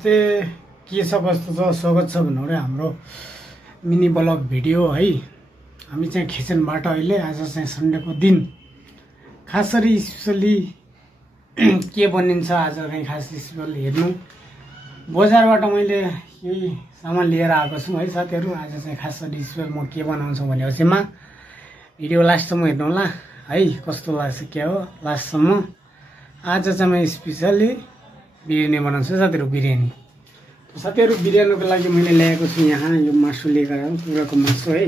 नमस्ते, के छ कस्तो छ स्वागत छ भन्नु हाम्रो मिनी ब्लग भिडियो है। हामी चाहिँ खिचनबाट अहिले आज चाहिँ सन्डेको दिन खासरी स्पेसली के बनिन्छ आज चाहिँ खास स्पेसल हेर्नु। बजारबाट मैले यही सामान लिएर आएको छु है साथीहरु। आज चाहिँ खासरी स्पेसल म के बनाउँछु भनेपछिमा भिडियो लास्टसम्म हेर्नु होला है, कस्तो लाग्छ के हो लास्टसम्म। आज चाहिँ म स्पेसली बिरयानी बनाउँछु साथीहरु। बिरयानी बिरयानीको लागि मैले ल्याएको छु यहाँ यो मासु लिएर आएको, कुखुराको मासु है।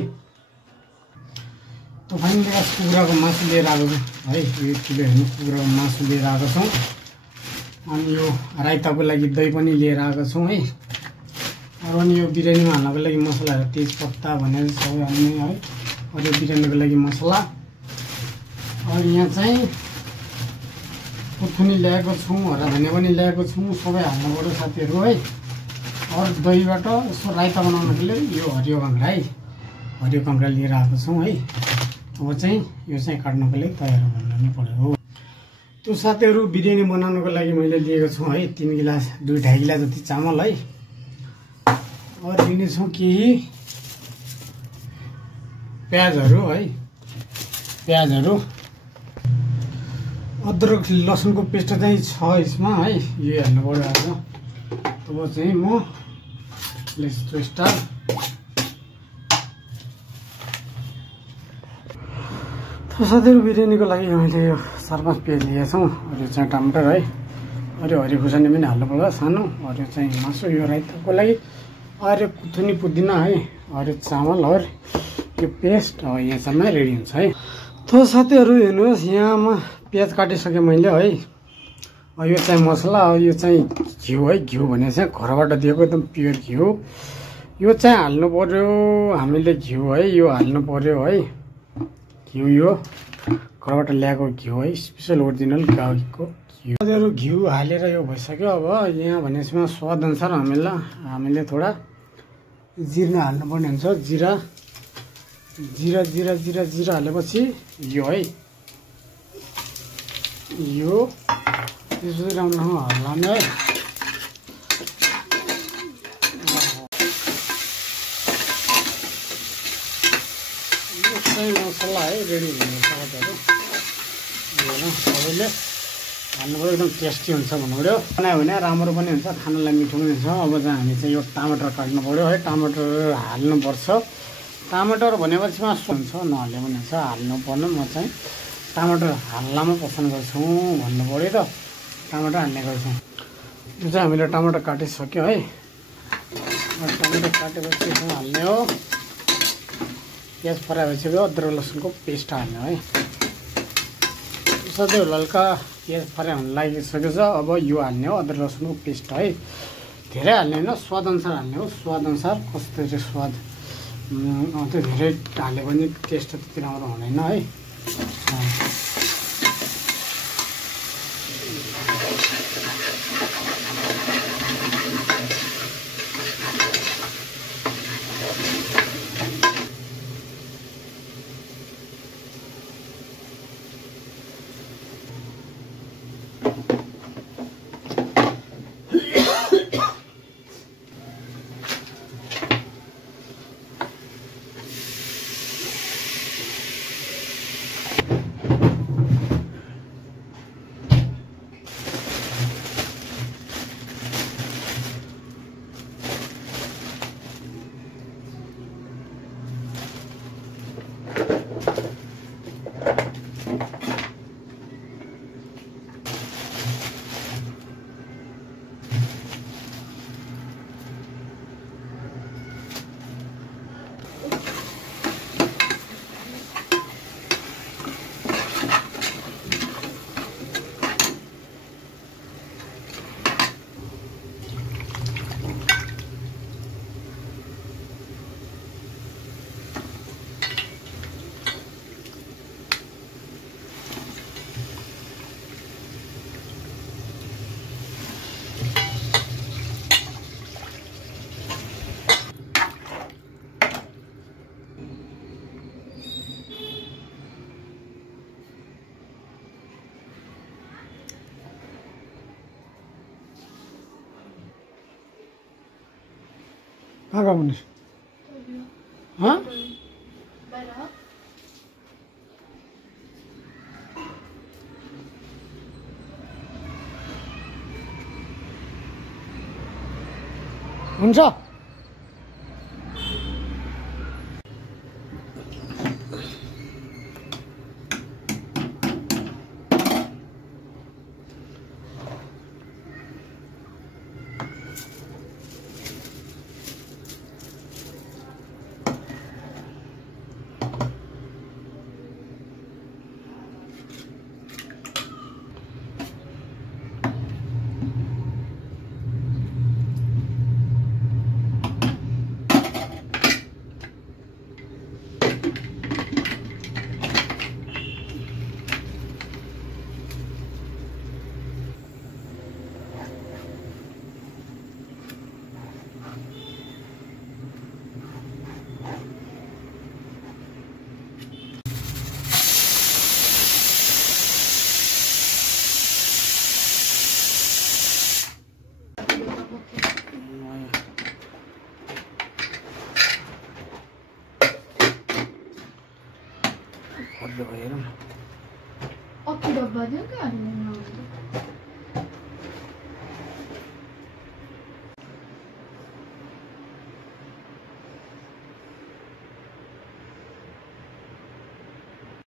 तपाईँले कुखुराको मासु लिएर आएको छु है, यो किलो हेर्नु कुखुराको मासु लिएर आएको छौँ। अनि यो राइताको लागि दही पनि लिएर आएको छौँ है। अनि यो बिरयानीमा हाल्नको लागि मसलाहरू तेजपत्ता भनेर सबै हाल्ने है। अनि बिरयानीको लागि मसला अनि यहाँ चाहिँ कुथुनी ल्याएको छु, हरा धनिया पनि ल्याएको छु, सबै हाल्नु पर्यो साथीहरु है। और दहीबाट यसो राइता बनाउनको लागि यो हरियो काँक्रा है, हरियो काँक्रा लिएर आएको छौँ है। अब चाहिँ यो चाहिँ काट्नको लागि तयार बनाउनु पर्यो। त्यो साथीहरु बिरयानी बनाउनको लागि मैले लिएको छु है 3 गिलास 2.5 गिलास जति चामल है। और लिने छौँ केही प्याजहरु है, प्याजहरु, अदरक लसुनको पेस्ट चाहिँ छ यसमा है, यो हाल्नु पर्यो आज। अब चाहिँ म लेट्स स्टार्ट। तो साथीहरु बिरयानीको लागि मैले यो 4-5 प्याज लिएको छौँ। अरू चाहिँ टमाटर है, अरू हरियो खुर्सानी पनि हाल्नु पर्यो सानो। अरू चाहिँ मासु यो राइताको लागि, अरू कुथुनी पुदिना है, अरू चामल और यो पेस्ट यहाँसम्म रेडी हुन्छ है। तो साथीहरु हेर्नुहोस् यहाँ म प्याज काटिसकेँ मैले है। यो चाहिँ मसला, यो चाहिँ घिउ है। घिउ भने चाहिँ घरबाट दिएको एकदम प्योर घिउ, यो चाहिँ हाल्नु पर्यो हामीले घिउ है, यो हाल्नु पर्यो है। घिउ यो घरबाट ल्याएको घिउ है, स्पेशल ओरिजिनल गाउँको घिउ। साथीहरु घिउ हालेर यो भइसक्यो। अब यहाँ भनेपछि स्वाद अनुसार हामीले थोडा जिरा हाल्नुपर्ने हुन्छ। जिरा जिरा जिरा जिरा जिरा हालेपछि यो है, यो त्यसपछि राम्रो हल्लाउने है। यो चाहिँ मसला है रेडी हुनेछ साथीहरु। यो सबैले हाल्नुपर्यो, एकदम टेस्टी हुन्छ भन्नुपऱ्यो। बनायो भने राम्रो पनि हुन्छ, खानालाई मिठो पनि हुन्छ। अब चाहिँ हामी चाहिँ यो टमाटर काट्नु पर्यो है, टमाटर हाल्नुपर्छ। टमाटर भनेपछिमा हुन्छ, नहाले पनि हुन्छ, हाल्नु पर्ने। म चाहिँ टमाटर हाल्नमा पसन्द गर्छु भन्नु पर्यो त, टमाटर हाल्ने गर्छु। यो चाहिँ हामीले टमाटर काटिसक्यो है। टमाटर काटेपछि हाल्ने हो, प्याज फ्राई भइसक्यो, अदरक लसुनको पेस्ट हाल्ने है। साथीहरु हल्का प्याज फ्राई हुन लागिसकेको छ। अब यो हाल्ने हो अदरक लसुनको पेस्ट है। धेरै हाल्ने होइन, स्वाद अनुसार हाल्ने हो। स्वाद अनुसार कस्तो चाहिँ स्वाद, त्यो धेरै हाल्यो भने टेस्ट त्यति राम्रो हुँदैन है। कहाँ गयो भने हुन्छ डब्बा दियो क्या